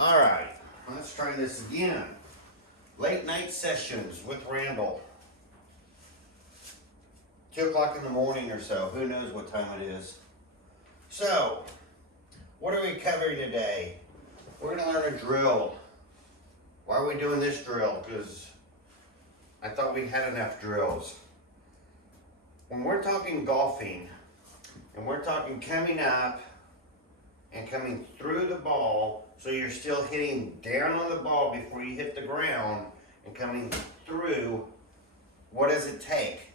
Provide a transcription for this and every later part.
All right, let's try this again. Late night sessions with Randall. 2 o'clock in the morning or so. Who knows what time it is. So, what are we covering today? We're going to learn a drill. Why are we doing this drill? Because I thought we had enough drills. When we're talking golfing, and we're talking coming up and coming through the ball, so you're still hitting down on the ball before you hit the ground and coming through, what does it take?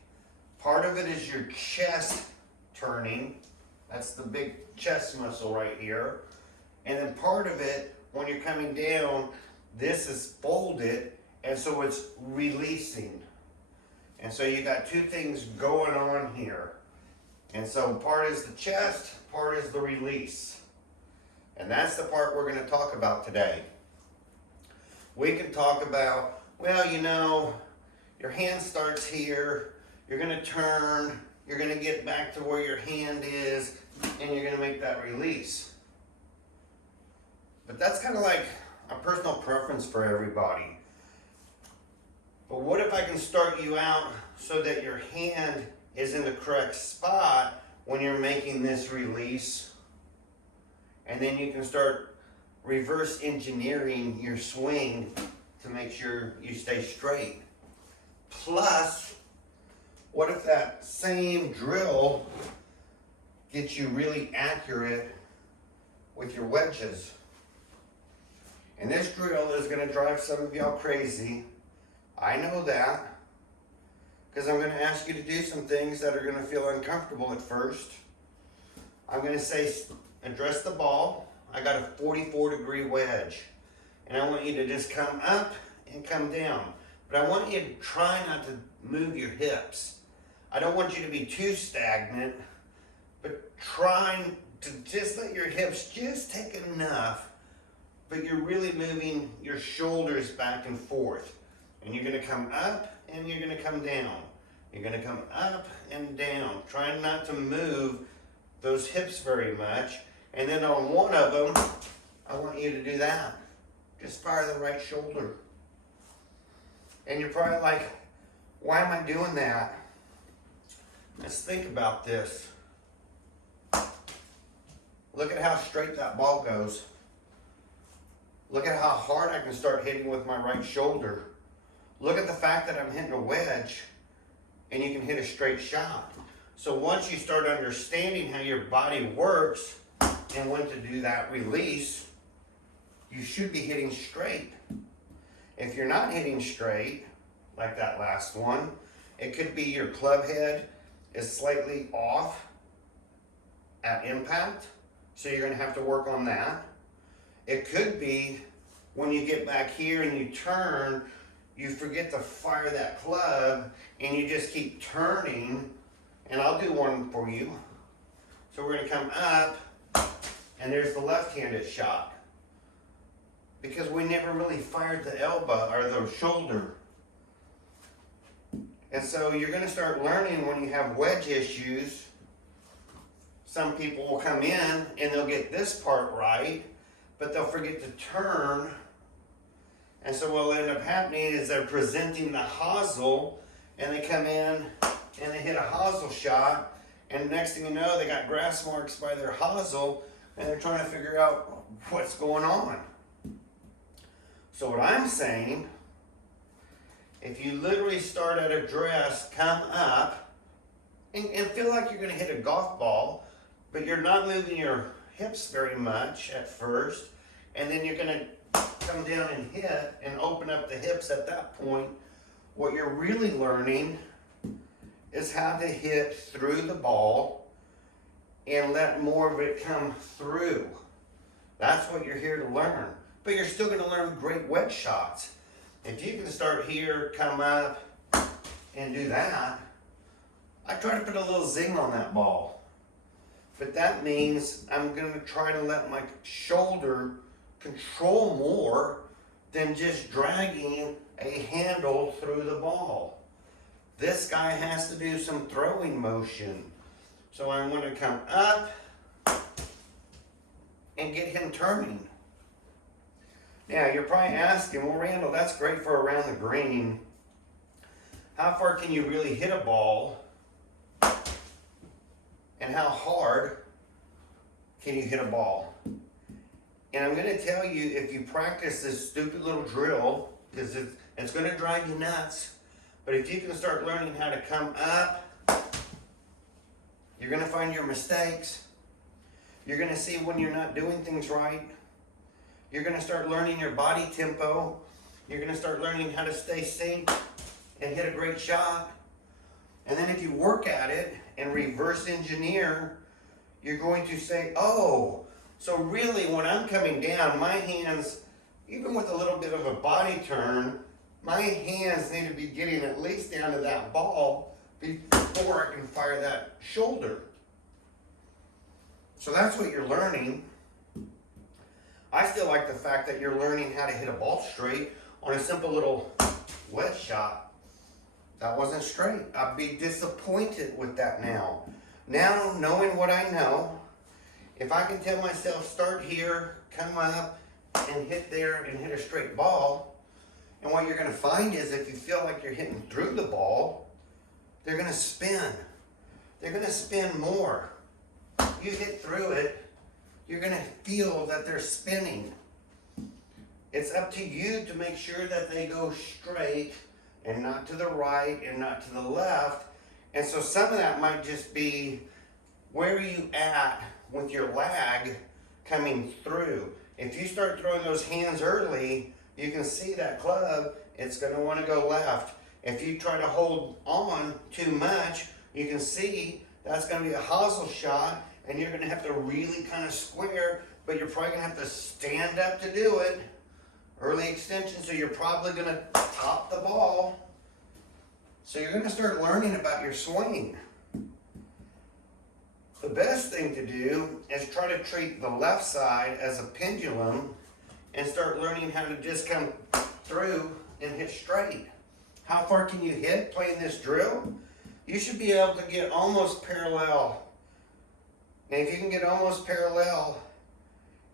Part of it is your chest turning. That's the big chest muscle right here. And then part of it, when you're coming down, this is folded, and so it's releasing. And so you got two things going on here. And so part is the chest, part is the release. And that's the part we're going to talk about today. We can talk about, well, you know, your hand starts here, you're going to turn, you're going to get back to where your hand is, and you're going to make that release. But that's kind of like a personal preference for everybody. But what if I can start you out so that your hand is in the correct spot when you're making this release? And then you can start reverse engineering your swing to make sure you stay straight. Plus, what if that same drill gets you really accurate with your wedges? And this drill is going to drive some of y'all crazy. I know that. Because I'm going to ask you to do some things that are going to feel uncomfortable at first. I'm going to say, address the ball. I got a 44-degree wedge. And I want you to just come up and come down. But I want you to try not to move your hips. I don't want you to be too stagnant, but try to just let your hips just take enough, but you're really moving your shoulders back and forth. And you're going to come up and you're going to come down. You're going to come up and down. Try not to move those hips very much. And then on one of them, I want you to do that. Just fire the right shoulder. And you're probably like, why am I doing that? Let's think about this. Look at how straight that ball goes. Look at how hard I can start hitting with my right shoulder. Look at the fact that I'm hitting a wedge and you can hit a straight shot. So once you start understanding how your body works and when to do that release, you should be hitting straight. If you're not hitting straight, like that last one, it could be your club head is slightly off at impact, so you're going to have to work on that. It could be when you get back here and you turn, you forget to fire that club and you just keep turning. And I'll do one for you. So we're going to come up and there's the left-handed shot. Because we never really fired the elbow or the shoulder. And so you're going to start learning when you have wedge issues. Some people will come in and they'll get this part right, but they'll forget to turn. And so what will end up happening is they're presenting the hosel and they come in and they hit a hosel shot, and next thing you know, they got grass marks by their hosel and they're trying to figure out what's going on. So what I'm saying, if you literally start at address, come up, and feel like you're going to hit a golf ball, but you're not moving your hips very much at first, and then you're going to come down and hit and open up the hips at that point, what you're really learning is how to hit through the ball and let more of it come through. That's what you're here to learn. But you're still going to learn great wedge shots. If you can start here, come up, and do that, I try to put a little zing on that ball. But that means I'm going to try to let my shoulder control more than just dragging a handle through the ball. This guy has to do some throwing motion. So I'm going to come up and get him turning. Now, you're probably asking, well, Randall, that's great for around the green. How far can you really hit a ball? And how hard can you hit a ball? And I'm going to tell you, if you practice this stupid little drill, because it's going to drive you nuts, but if you can start learning how to come up, you're going to find your mistakes. You're going to see when you're not doing things right. You're going to start learning your body tempo. You're going to start learning how to stay synced and hit a great shot. And then if you work at it and reverse engineer, you're going to say, oh, so really when I'm coming down, my hands, even with a little bit of a body turn, my hands need to be getting at least down to that ball before I can fire that shoulder. So that's what you're learning. I still like the fact that you're learning how to hit a ball straight on a simple little wedge shot. That wasn't straight. I'd be disappointed with that now. Now, knowing what I know, if I can tell myself, start here, come up, and hit there and hit a straight ball, and what you're going to find is if you feel like you're hitting through the ball, they're going to spin. They're going to spin more. You hit through it, you're going to feel that they're spinning. It's up to you to make sure that they go straight and not to the right and not to the left. And so some of that might just be, where are you at with your lag coming through? If you start throwing those hands early, you can see that club, it's going to want to go left. If you try to hold on too much, you can see that's going to be a hosel shot, and you're going to have to really kind of square, but you're probably going to have to stand up to do it. Early extension, so you're probably going to top the ball. So you're going to start learning about your swing. The best thing to do is try to treat the left side as a pendulum and start learning how to just come through and hit straight. How far can you hit playing this drill? You should be able to get almost parallel. And if you can get almost parallel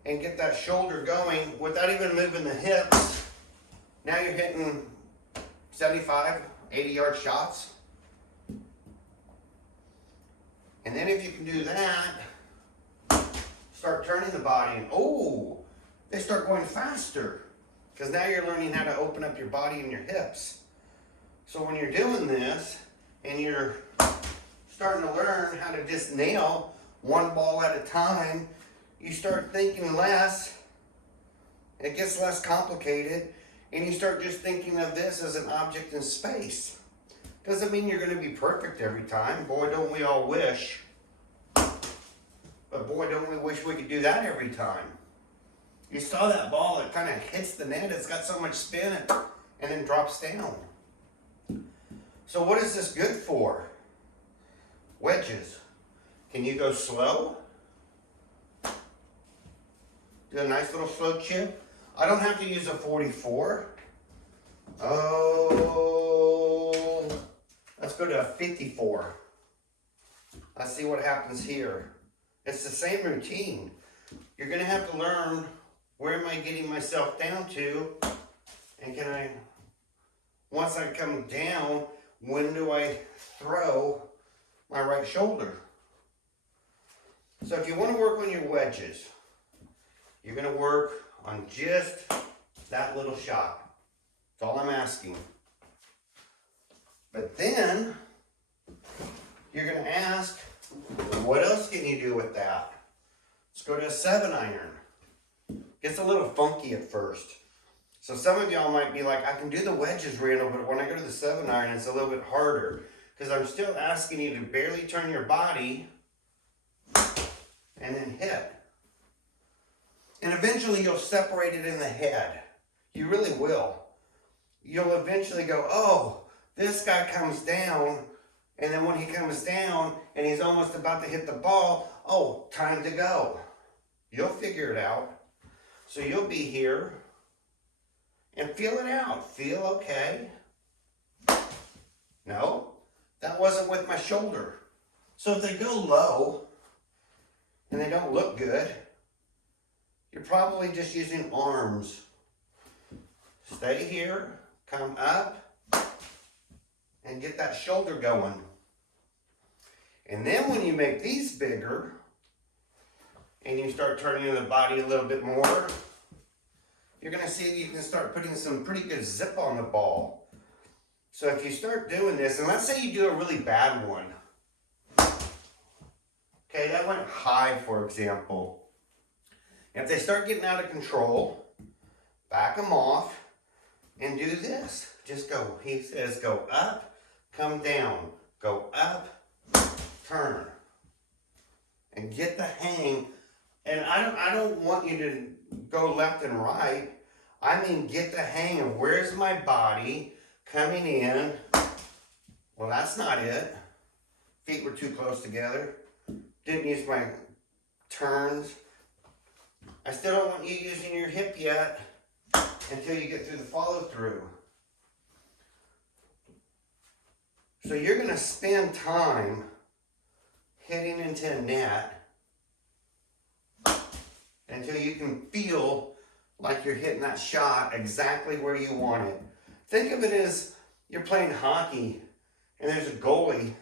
and get that shoulder going without even moving the hips, now you're hitting 75, 80-yard shots. And then if you can do that, start turning the body, and oh, they start going faster, because now you're learning how to open up your body and your hips. So when you're doing this and you're starting to learn how to just nail one ball at a time, you start thinking less, it gets less complicated, and you start just thinking of this as an object in space. Doesn't mean you're going to be perfect every time. Boy, don't we all wish. But boy, don't we wish we could do that every time. You saw that ball, it kind of hits the net, it's got so much spin, and then drops down. So what is this good for? Wedges. Can you go slow? Do a nice little slow chip. I don't have to use a 44. Oh, let's go to a 54. Let's see what happens here. It's the same routine. You're going to have to learn, where am I getting myself down to? And can I, once I come down, when do I throw my right shoulder? So if you want to work on your wedges, you're going to work on just that little shot. That's all I'm asking. But then, you're going to ask, what else can you do with that? Let's go to a 7-iron. Gets a little funky at first. So some of y'all might be like, I can do the wedges, Randall, but when I go to the 7-iron, it's a little bit harder. Because I'm still asking you to barely turn your body and then hit. And eventually you'll separate it in the head. You really will. You'll eventually go, oh, this guy comes down, and then when he comes down and he's almost about to hit the ball, oh, time to go. You'll figure it out. So you'll be here and feel it out. Feel okay. No, that wasn't with my shoulder. So if they go low and they don't look good, you're probably just using arms Stay here, come up, and get that shoulder going. And then when you make these bigger, and you start turning the body a little bit more, you're gonna see you can start putting some pretty good zip on the ball. So if you start doing this, and let's say you do a really bad one. Okay, that went high, for example. If they start getting out of control, back them off and do this. Just go, he says, go up, come down, go up, turn. And get the hang. And I don't want you to go left and right. I mean, get the hang of where's my body coming in. Well, that's not it. Feet were too close together. Didn't use my turns. I still don't want you using your hip yet until you get through the follow through. So you're going to spend time hitting into a net until you can feel like you're hitting that shot exactly where you want it. Think of it as you're playing hockey and there's a goalie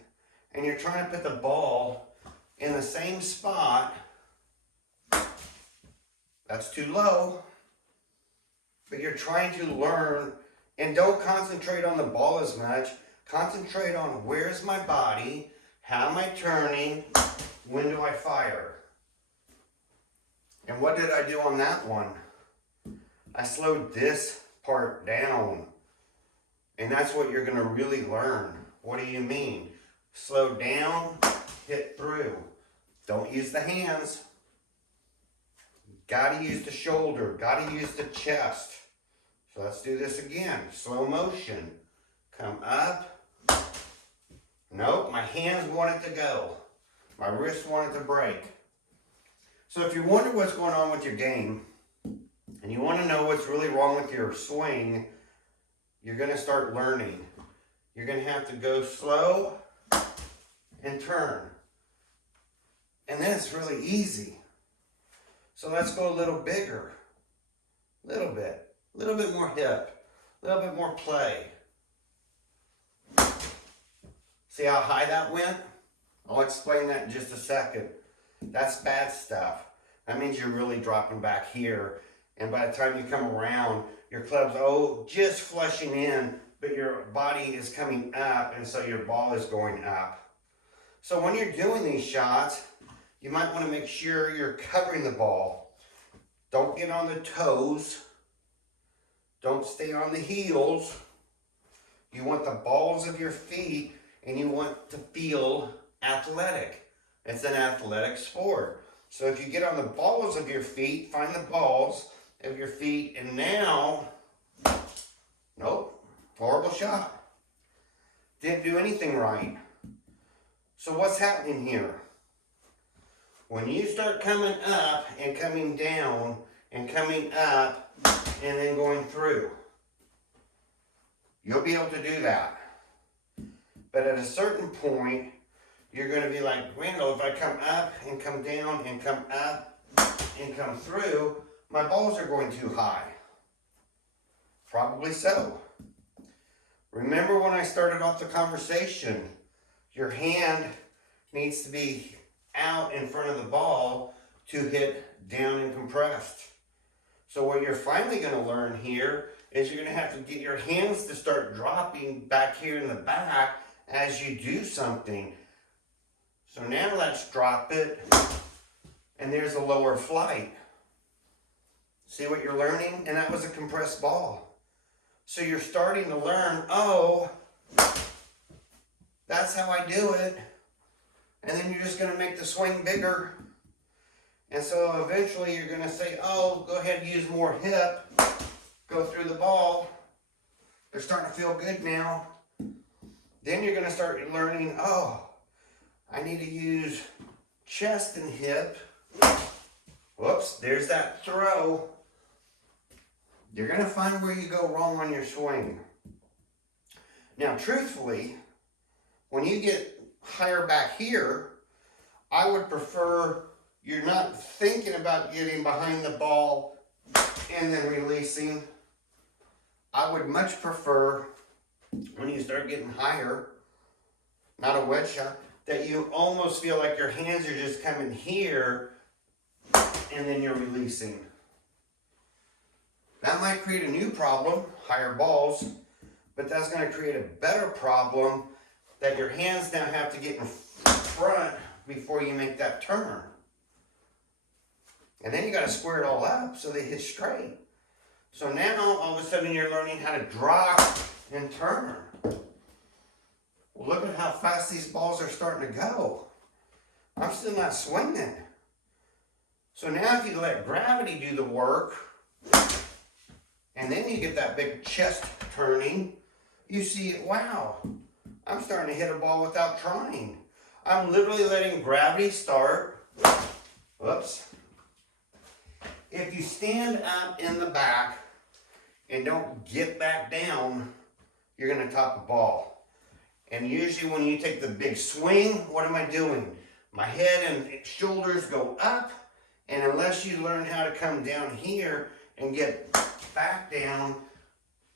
and you're trying to put the ball in the same spot. That's too low, but you're trying to learn, and don't concentrate on the ball as much. Concentrate on where's my body, how am I turning, when do I fire? And what did I do on that one? I slowed this part down, and that's what you're gonna really learn. What do you mean? Slow down, hit through. Don't use the hands. Gotta use the shoulder, gotta use the chest. So let's do this again. Slow motion. Come up. Nope, my hands wanted to go. My wrist wanted to break. So if you wonder what's going on with your game, and you want to know what's really wrong with your swing, you're going to start learning. You're going to have to go slow and turn. And then it's really easy. So let's go a little bigger. A little bit more hip, a little bit more play. See how high that went? I'll explain that in just a second. That's bad stuff. That means you're really dropping back here. And by the time you come around, your club's, just flushing in, but your body is coming up, and so your ball is going up. So when you're doing these shots, you might want to make sure you're covering the ball. Don't get on the toes. Don't stay on the heels. You want the balls of your feet, and you want to feel athletic. It's an athletic sport. So if you get on the balls of your feet, find the balls of your feet, and now, nope, horrible shot. Didn't do anything right. So what's happening here? When you start coming up and coming down and coming up and then going through, you'll be able to do that. But at a certain point, you're going to be like, Randall, if I come up and come down and come up and come through, my balls are going too high. Probably so. Remember when I started off the conversation, your hand needs to be out in front of the ball to hit down and compressed. So what you're finally going to learn here is you're going to have to get your hands to start dropping back here in the back as you do something. So now let's drop it, and there's a lower flight. See what you're learning? And that was a compressed ball. So you're starting to learn, that's how I do it. And then you're just going to make the swing bigger. And so eventually you're going to say, go ahead and use more hip. Go through the ball. They're starting to feel good now. Then you're going to start learning, I need to use chest and hip. Whoops, there's that throw. You're going to find where you go wrong on your swing. Now, truthfully, when you get higher back here, I would prefer you're not thinking about getting behind the ball and then releasing. I would much prefer when you start getting higher, not a wedge shot, that you almost feel like your hands are just coming here and then you're releasing. That might create a new problem, higher balls, but that's going to create a better problem that your hands now have to get in front before you make that turn. And then you got to square it all up so they hit straight. So now all of a sudden you're learning how to drop and turn. Well, look at how fast these balls are starting to go. I'm still not swinging. So now if you let gravity do the work, and then you get that big chest turning, you see, wow, I'm starting to hit a ball without trying. I'm literally letting gravity start. Whoops. If you stand up in the back and don't get back down, you're going to top the ball. And usually when you take the big swing, what am I doing? My head and shoulders go up, and unless you learn how to come down here and get back down,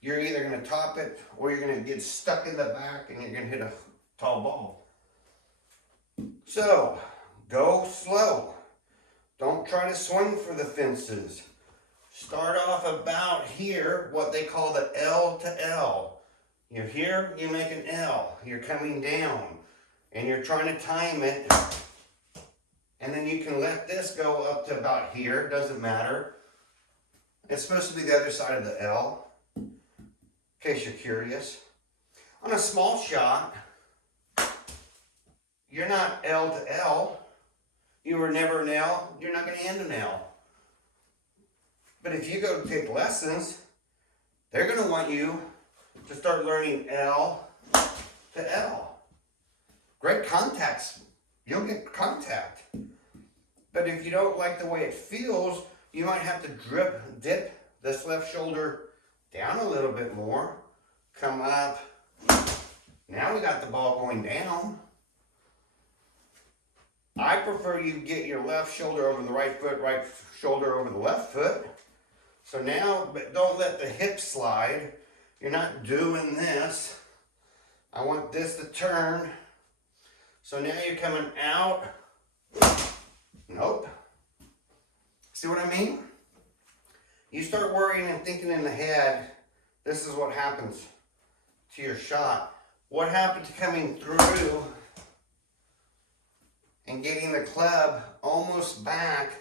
you're either going to top it or you're going to get stuck in the back and you're going to hit a tall ball. So, go slow. Don't try to swing for the fences. Start off about here, what they call the L to L. You're here, you make an L. You're coming down and you're trying to time it. And then you can let this go up to about here, doesn't matter. It's supposed to be the other side of the L, in case you're curious. On a small shot, you're not L to L. You were never an L, you're not going to end an L. But if you go to take lessons, they're going to want you to start learning L to L. Great contacts. You'll get contact. But if you don't like the way it feels, you might have to dip this left shoulder down a little bit more. Come up. Now we got the ball going down. I prefer you get your left shoulder over the right foot, right shoulder over the left foot. So now, but don't let the hip slide. You're not doing this. I want this to turn. So now you're coming out. Nope. See what I mean? You start worrying and thinking in the head, this is what happens to your shot. What happened to coming through and getting the club almost back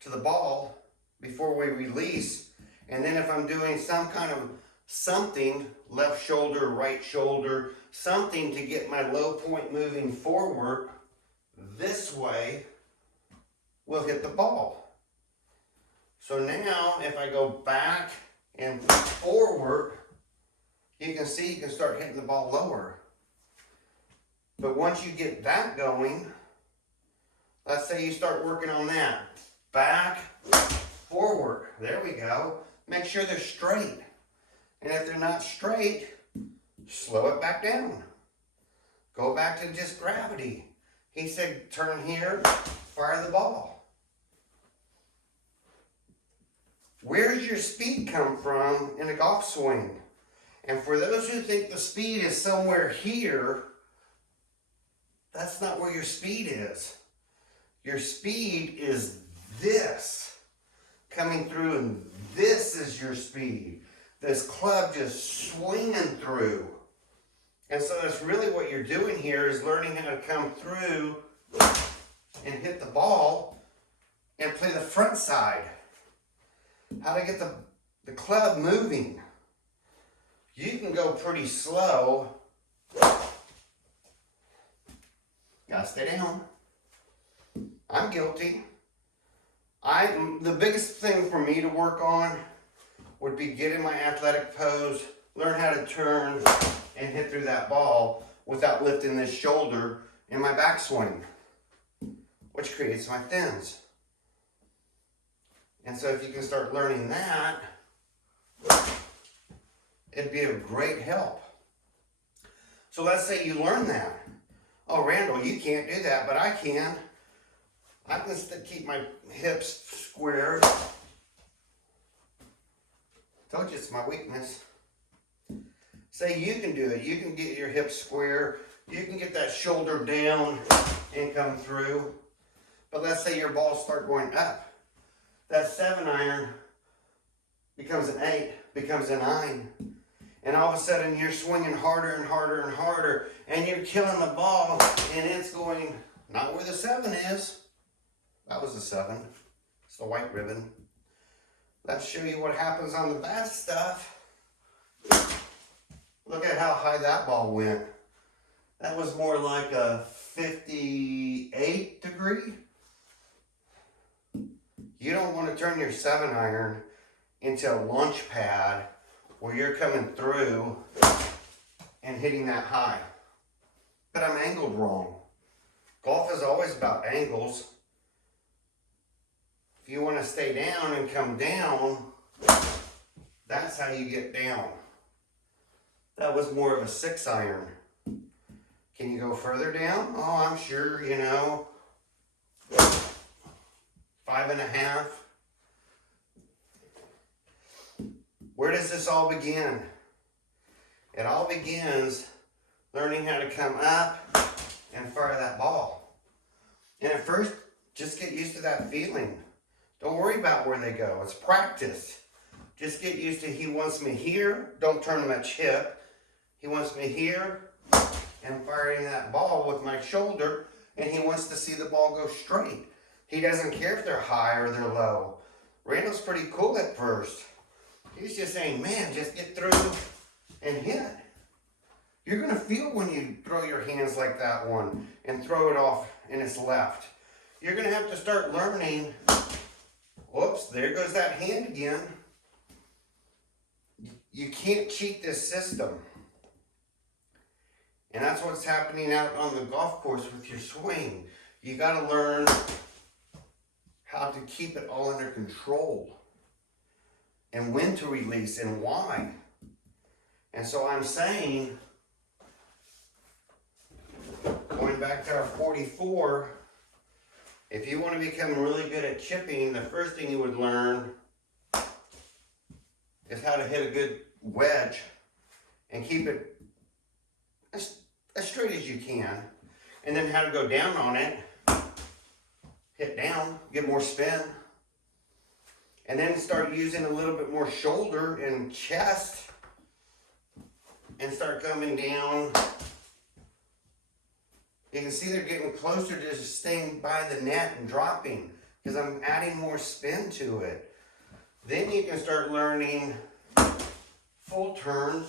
to the ball before we release? And then if I'm doing some kind of something, left shoulder, right shoulder, something to get my low point moving forward, this way will hit the ball. So now if I go back and forward, you can see you can start hitting the ball lower. But once you get that going, let's say you start working on that. Back, forward. There we go. Make sure they're straight. And if they're not straight, slow it back down. Go back to just gravity. He said, turn here, fire the ball. Where's your speed come from in a golf swing? And for those who think the speed is somewhere here, that's not where your speed is. Your speed is this coming through, and this is your speed. This club just swinging through. And so that's really what you're doing here, is learning how to come through and hit the ball and play the front side. How to get the club moving. You can go pretty slow. Gotta stay down. I'm guilty. The biggest thing for me to work on would be get in my athletic pose, learn how to turn and hit through that ball without lifting this shoulder in my backswing, which creates my thins. And so if you can start learning that, it'd be a great help. So let's say you learn that. Oh, Randall, you can't do that, but I can. I can keep my hips squared. Told you it's my weakness. say you can do it. You can get your hips square. You can get that shoulder down and come through. But let's say your balls start going up. That 7-iron becomes an 8, becomes a 9. And all of a sudden you're swinging harder and harder and harder, and you're killing the ball, and it's going not where the 7 is. That was the 7. It's the white ribbon. Let's show you what happens on the bad stuff. Look at how high that ball went. That was more like a 58 degree. You don't want to turn your 7-iron into a launch pad where you're coming through and hitting that high. But I'm angled wrong. Golf is always about angles. If you want to stay down and come down, that's how you get down. That was more of a 6-iron. Can you go further down? Oh, I'm sure, you know, 5.5. Where does this all begin? It all begins learning how to come up and fire that ball. And at first, just get used to that feeling. Don't worry about where they go. It's practice. Just get used to, he wants me here. Don't turn much hip. He wants me here and firing that ball with my shoulder, and he wants to see the ball go straight. He doesn't care if they're high or they're low. Randall's pretty cool at first. He's just saying, man, just get through and hit. You're going to feel when you throw your hands like that one and throw it off and it's left. You're going to have to start learning. Whoops, there goes that hand again. You can't cheat this system. And that's what's happening out on the golf course with your swing. You got to learn how to keep it all under control and when to release and why. And so I'm saying, going back to our 44, if you want to become really good at chipping, the first thing you would learn is how to hit a good wedge and keep it as straight as you can. And then how to go down on it, hit down, get more spin. And then start using a little bit more shoulder and chest and start coming down. You can see they're getting closer to just staying by the net and dropping because I'm adding more spin to it. Then you can start learning full turns,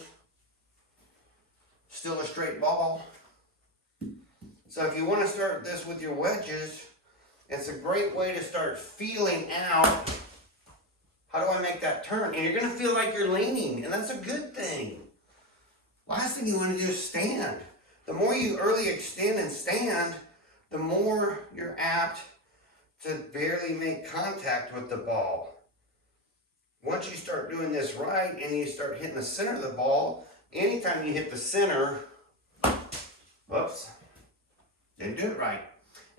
still a straight ball. So if you want to start this with your wedges, it's a great way to start feeling out, how do I make that turn? And you're going to feel like you're leaning, and that's a good thing. Last thing you want to do is stand. The more you early extend and stand, the more you're apt to barely make contact with the ball. Once you start doing this right and you start hitting the center of the ball, anytime you hit the center, whoops, didn't do it right.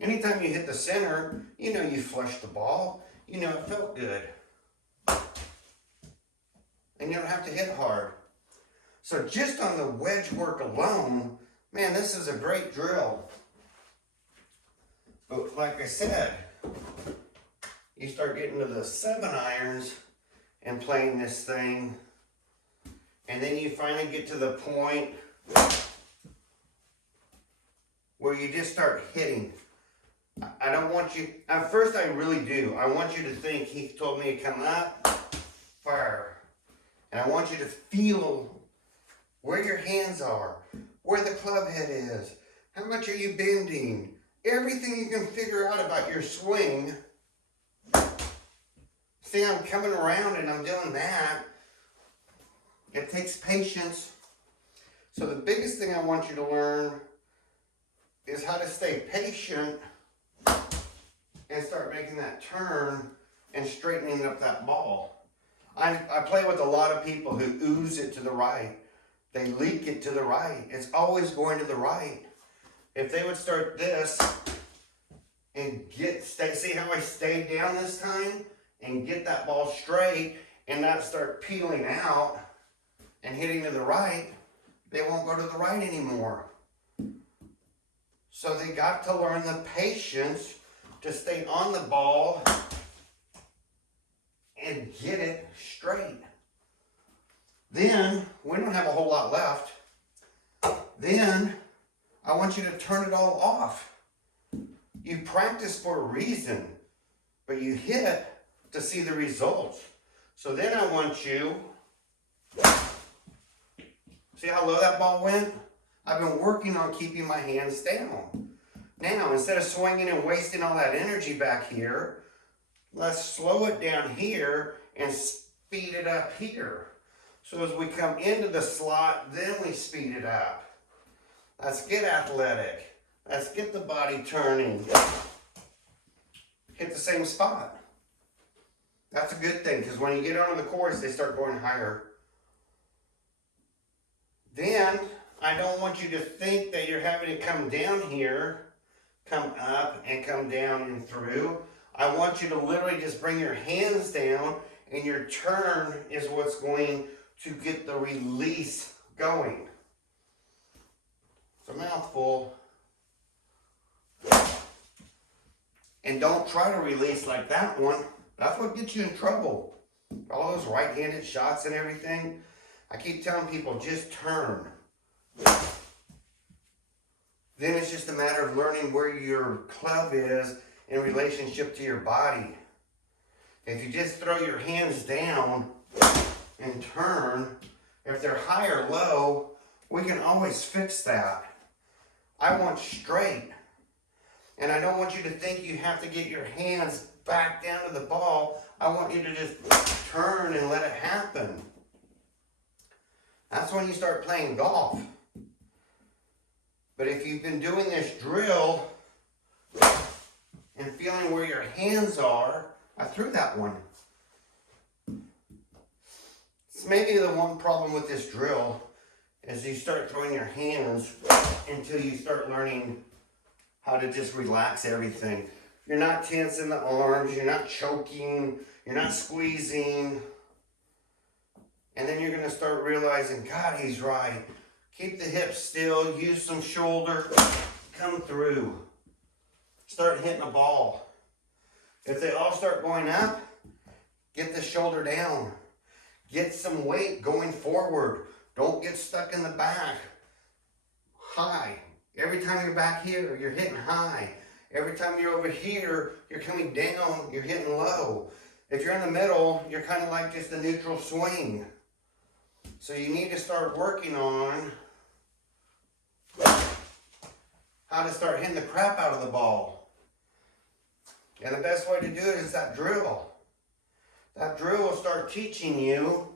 Anytime you hit the center, you know you flushed the ball, you know it felt good. And you don't have to hit hard. So just on the wedge work alone, man, this is a great drill. But like I said, you start getting to the 7-irons and playing this thing, and then you finally get to the point where you just start hitting. I don't want you, at first I really do. I want you to think, he told me to come up, fire. And I want you to feel where your hands are, where the club head is, how much are you bending, everything you can figure out about your swing. See, I'm coming around and I'm doing that. It takes patience. So the biggest thing I want you to learn is how to stay patient and start making that turn and straightening up that ball. I play with a lot of people who ooze it to the right. They leak it to the right. It's always going to the right. If they would start this and see how I stayed down this time and get that ball straight and not start peeling out and hitting to the right, they won't go to the right anymore. So they got to learn the patience to stay on the ball and get it straight. Then, we don't have a whole lot left. Then, I want you to turn it all off. You practice for a reason, but you hit to see the results. So then I want you, see how low that ball went? I've been working on keeping my hands down. Now, instead of swinging and wasting all that energy back here, let's slow it down here and speed it up here. So as we come into the slot, then we speed it up. Let's get athletic. Let's get the body turning. Hit the same spot. That's a good thing, because when you get onto the course, they start going higher. Then, I don't want you to think that you're having to come down here, come up and come down and through. I want you to literally just bring your hands down, and your turn is what's going to get the release going. It's a mouthful. And don't try to release like that one. That's what gets you in trouble. All those right-handed shots and everything. I keep telling people, just turn. Then it's just a matter of learning where your club is in relationship to your body. If you just throw your hands down and turn, if they're high or low, we can always fix that. I want straight. And I don't want you to think you have to get your hands back down to the ball. I want you to just turn and let it happen. That's when you start playing golf. But if you've been doing this drill and feeling where your hands are, I threw that one. It's maybe the one problem with this drill is you start throwing your hands until you start learning how to just relax everything. You're not tensing the arms, you're not choking, you're not squeezing. And then you're gonna start realizing, God, he's right. Keep the hips still, use some shoulder, come through. Start hitting a ball. If they all start going up, get the shoulder down. Get some weight going forward. Don't get stuck in the back. High. Every time you're back here, you're hitting high. Every time you're over here, you're coming down, you're hitting low. If you're in the middle, you're kind of like just a neutral swing. So you need to start working on how to start hitting the crap out of the ball. And the best way to do it is that drill. That drill will start teaching you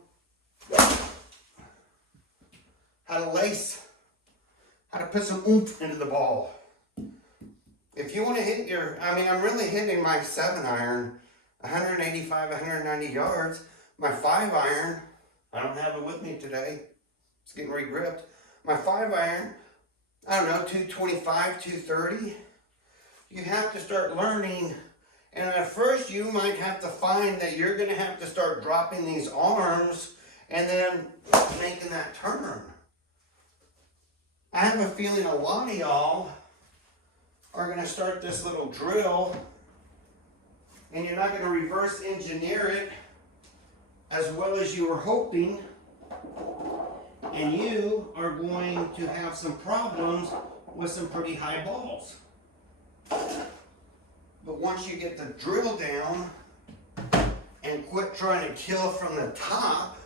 how to lace, how to put some oomph into the ball. If you want to hit I'm really hitting my 7-iron 185, 190 yards. My 5-iron, I don't have it with me today. It's getting re-gripped. My 5-iron, I don't know, 225, 230. You have to start learning. And at first you might have to find that you're going to have to start dropping these arms and then making that turn. I have a feeling a lot of y'all are going to start this little drill and you're not going to reverse engineer it as well as you were hoping, and you are going to have some problems with some pretty high balls. But once you get the drill down and quit trying to kill from the top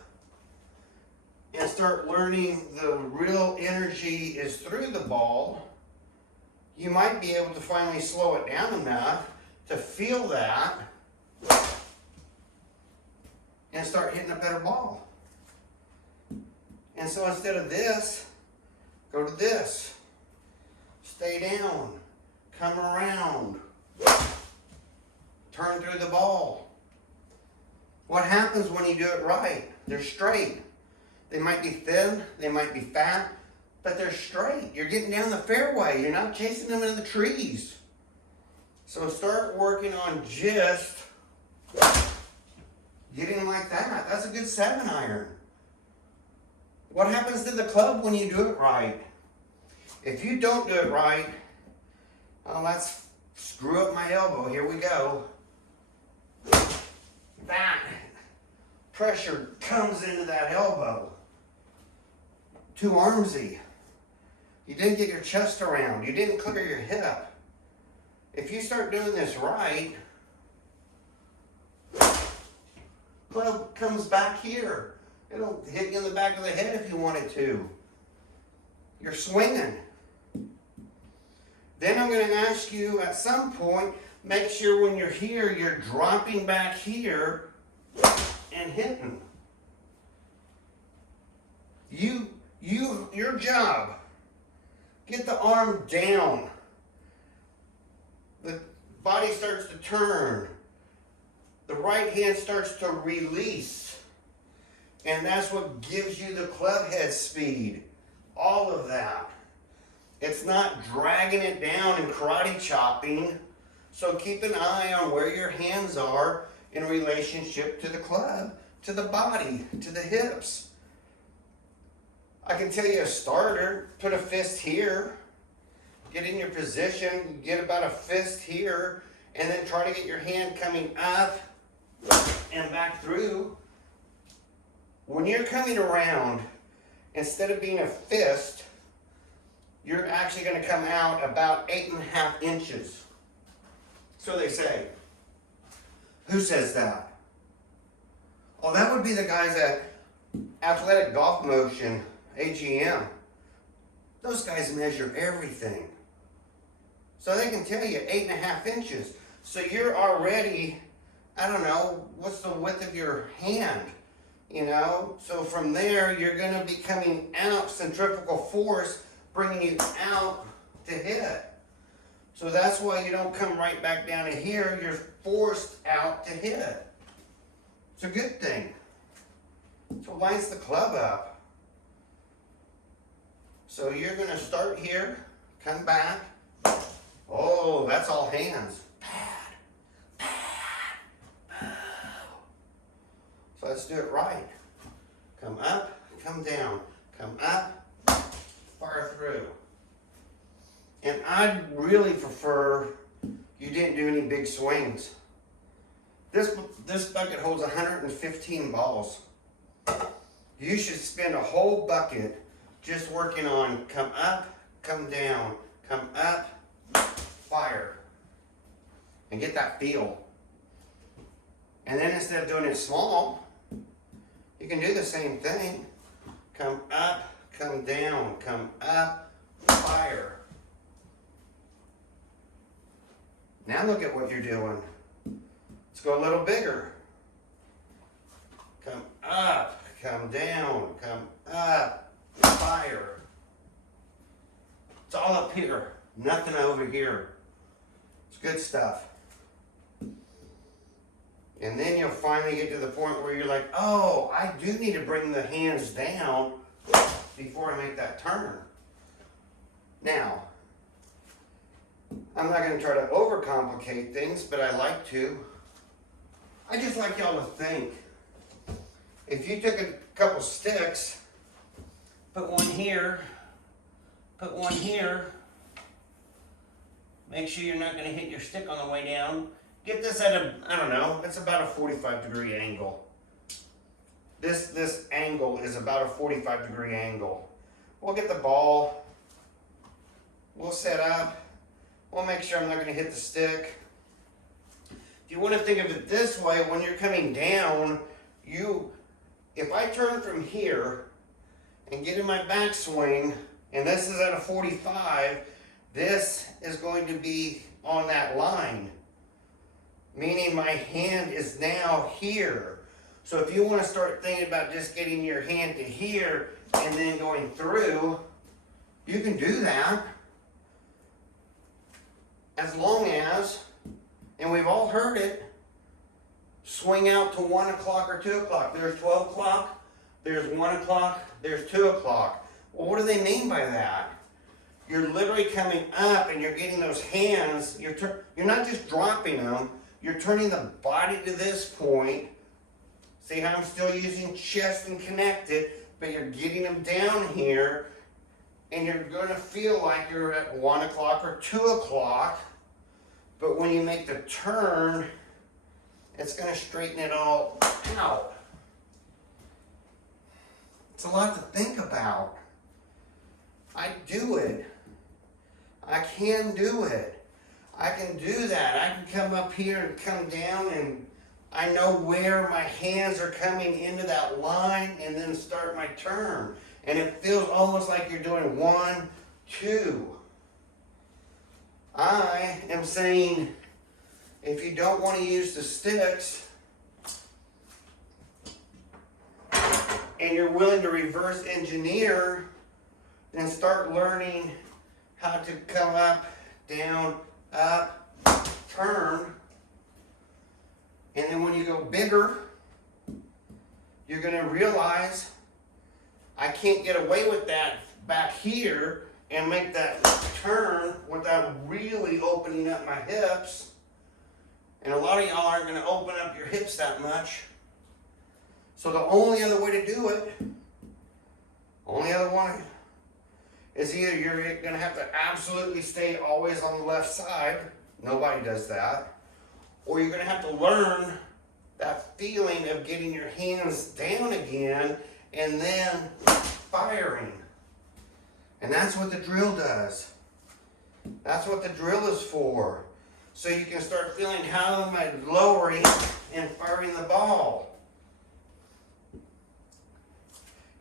and start learning the real energy is through the ball, you might be able to finally slow it down enough to feel that and start hitting a better ball. And so instead of this, go to this. Stay down, come around, turn through the ball. What happens when you do it right? They're straight. They might be thin, they might be fat, but they're straight. You're getting down the fairway. You're not chasing them into the trees. So start working on just getting like that. That's a good 7-iron. What happens to the club when you do it right? If you don't do it right, oh, let's screw up my elbow. Here we go. That pressure comes into that elbow. Too armsy. You didn't get your chest around. You didn't clear your hip. If you start doing this right, club comes back here. It'll hit you in the back of the head if you want it to. You're swinging. Then I'm going to ask you at some point, make sure when you're here, you're dropping back here and hitting. Your job, get the arm down. The body starts to turn. The right hand starts to release. And that's what gives you the club head speed. All of that. It's not dragging it down and karate chopping. So keep an eye on where your hands are in relationship to the club, to the body, to the hips. I can tell you a starter, put a fist here, get in your position, get about a fist here, and then try to get your hand coming up and back through. When you're coming around, instead of being a fist, you're actually going to come out about 8.5 inches. So they say. Who says that? Oh, that would be the guys at Athletic Golf Motion, AGM. Those guys measure everything. So they can tell you 8.5 inches. So you're already, I don't know, what's the width of your hand? You know, so from there, you're going to be coming out, centrifugal force, bringing you out to hit. So that's why you don't come right back down to here. You're forced out to hit. It's a good thing. So it lines the club up. So you're going to start here, come back. Oh, that's all hands. So let's do it right. Come up, come down, come up, fire through. And I'd really prefer you didn't do any big swings. This bucket holds 115 balls. You should spend a whole bucket just working on come up, come down, come up, fire. And get that feel. And then instead of doing it small, you can do the same thing. Come up, come down, come up, fire. Now look at what you're doing. Let's go a little bigger. Come up, come down, come up, fire. It's all up here, nothing over here. It's good stuff. And then you'll finally get to the point where you're like, oh, I do need to bring the hands down before I make that turn. Now, I'm not going to try to overcomplicate things, but I like to. I just like y'all to think. If you took a couple sticks, put one here, put one here, make sure you're not going to hit your stick on the way down. Get this at a, I don't know, it's about a 45-degree angle. This angle is about a 45-degree angle. We'll get the ball. We'll set up. We'll make sure I'm not going to hit the stick. If you want to think of it this way, when you're coming down, if I turn from here and get in my backswing, and this is at a 45, this is going to be on that line. Meaning my hand is now here. So if you want to start thinking about just getting your hand to here and then going through, you can do that. As long as, and we've all heard it, swing out to 1 o'clock or 2 o'clock. There's 12 o'clock, there's 1 o'clock, there's 2 o'clock. Well, what do they mean by that? You're literally coming up and you're getting those hands, you're not just dropping them, you're turning the body to this point. See how I'm still using chest and connected, but you're getting them down here, and you're going to feel like you're at 1 o'clock or 2 o'clock, but when you make the turn, it's going to straighten it all out. It's a lot to think about. I do it. I can do it. I can do that. I can come up here and come down, and I know where my hands are coming into that line and then start my turn. And it feels almost like you're doing 1, 2. I am saying, if you don't want to use the sticks and you're willing to reverse engineer, then start learning how to come up, down, up, turn. And then when you go bigger, you're going to realize I can't get away with that back here and make that turn without really opening up my hips. And a lot of y'all aren't going to open up your hips that much. So the only other way to do it, only other way, is either you're going to have to absolutely stay always on the left side. Nobody does that. Or you're going to have to learn that feeling of getting your hands down again and then firing. And that's what the drill does. That's what the drill is for. So you can start feeling how am I lowering and firing the ball.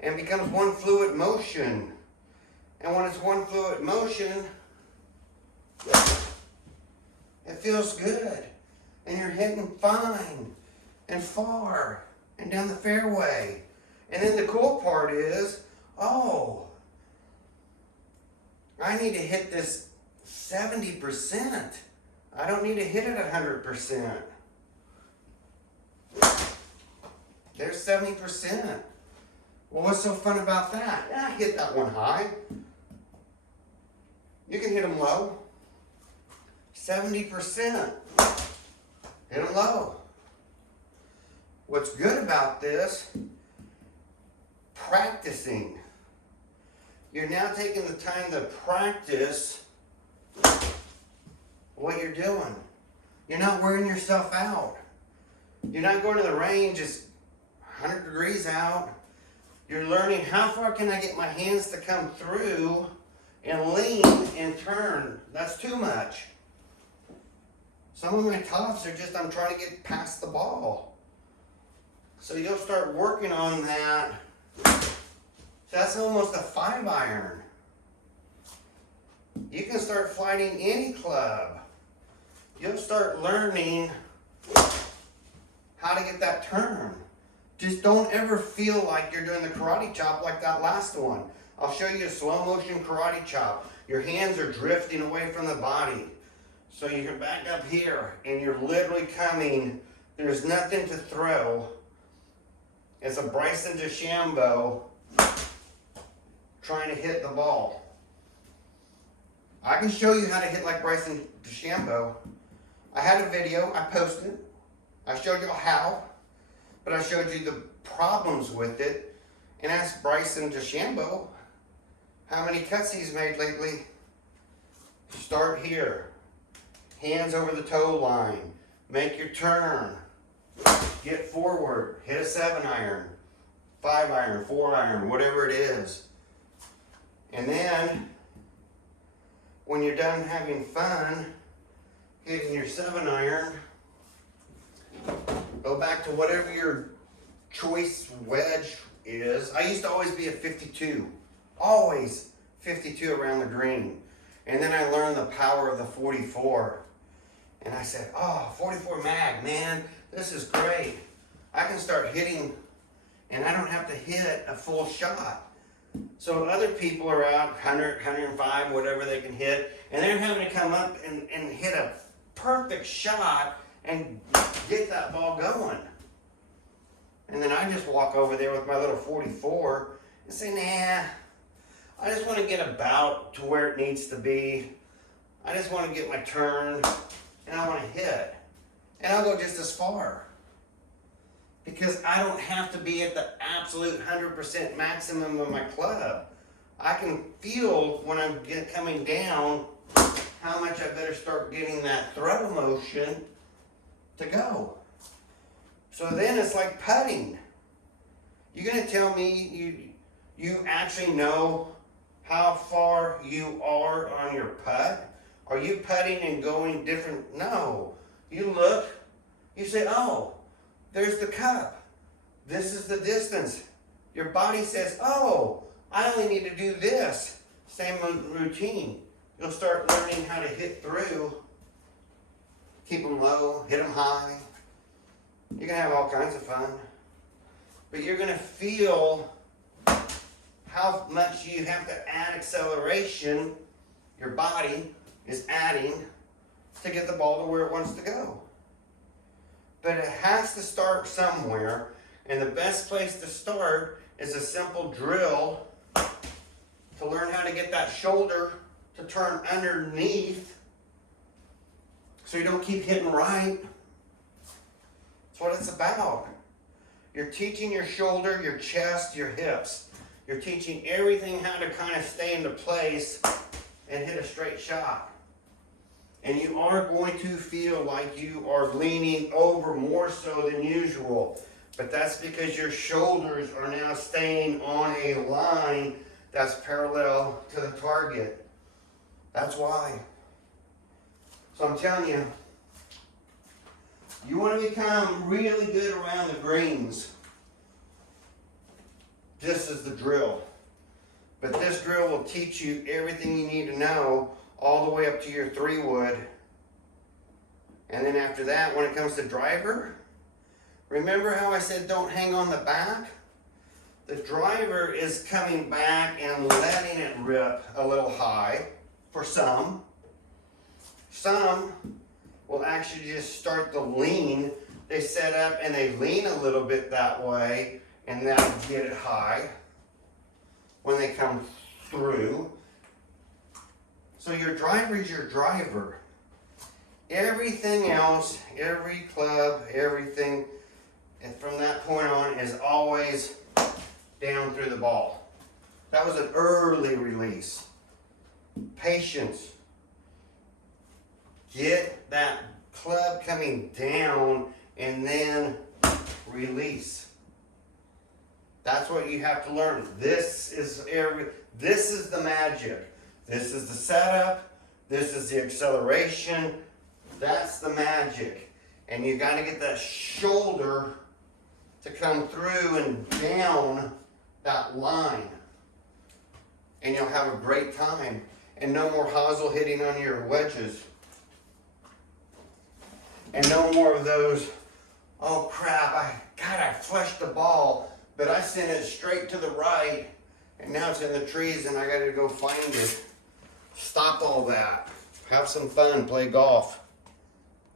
And it becomes one fluid motion. And when it's one fluid motion, it feels good. And you're hitting fine and far and down the fairway. And then the cool part is, oh, I need to hit this 70%. I don't need to hit it 100%. There's 70%. Well, what's so fun about that? Yeah, I hit that one high. You can hit them low. 70%. Hit them low. What's good about this, practicing. You're now taking the time to practice what you're doing. You're not wearing yourself out. You're not going to the range, it's 100 degrees out. You're learning how far can I get my hands to come through and lean and turn. That's too much. Some of my tops are just, I'm trying to get past the ball. So you'll start working on that. So that's almost a 5-iron. You can start flighting any club. You'll start learning how to get that turn. Just don't ever feel like you're doing the karate chop like that last one. I'll show you a slow motion karate chop. Your hands are drifting away from the body. So you can back up here and you're literally coming. There's nothing to throw. It's a Bryson DeChambeau trying to hit the ball. I can show you how to hit like Bryson DeChambeau. I had a video, I posted it. I showed you how, but I showed you the problems with it and asked Bryson DeChambeau how many cuts he's made lately. Start here. Hands over the toe line. Make your turn. Get forward. Hit a 7-iron, 5-iron, 4-iron, whatever it is. And then, when you're done having fun, hitting your 7-iron, go back to whatever your choice wedge is. I used to always be a 52. Always 52 around the green. And then I learned the power of the 44. And I said, oh, 44 mag, man, this is great. I can start hitting, and I don't have to hit a full shot. So other people are out 100, 105, whatever they can hit, and they're having to come up and hit a perfect shot and get that ball going. And then I just walk over there with my little 44 and say, nah, I just want to get about to where it needs to be. I just want to get my turn, and I want to hit. And I'll go just as far. because I don't have to be at the absolute 100% maximum of my club. I can feel when I'm coming down how much I better start getting that throw motion to go. So then it's like putting. You're gonna tell me you actually know how far you are on your putt? Are you putting and going different? No. You look, you say, oh, there's the cup. This is the distance. Your body says, oh, I only need to do this. Same routine. You'll start learning how to hit through. Keep them low, hit them high. You're going to have all kinds of fun. But you're going to feel how much you have to add acceleration. Your body is adding to get the ball to where it wants to go. But it has to start somewhere. And the best place to start is a simple drill to learn how to get that shoulder to turn underneath so you don't keep hitting right. That's what it's about. You're teaching your shoulder, your chest, your hips. You're teaching everything how to kind of stay into place and hit a straight shot. And you are going to feel like you are leaning over more so than usual. But that's because your shoulders are now staying on a line that's parallel to the target. That's why. So I'm telling you, you want to become really good around the greens. This is the drill. But this drill will teach you everything you need to know all the way up to your 3-wood. And then after that, when it comes to driver, remember how I said don't hang on the back? The driver is coming back and letting it rip a little high for some. Some will actually just start to lean. They set up and they lean a little bit that way, and that'll get it high when they come through. So your driver is your driver. Everything else, every club, everything, and from that point on is always down through the ball. That was an early release. Patience. Get that club coming down and then release. That's what you have to learn. This is the magic. This is the setup. This is the acceleration. That's the magic. And you got to get that shoulder to come through and down that line. And you'll have a great time. And no more hosel hitting on your wedges. And no more of those, oh crap, I flushed the ball, but I sent it straight to the right, and now it's in the trees and I gotta go find it. Stop all that. Have some fun, play golf.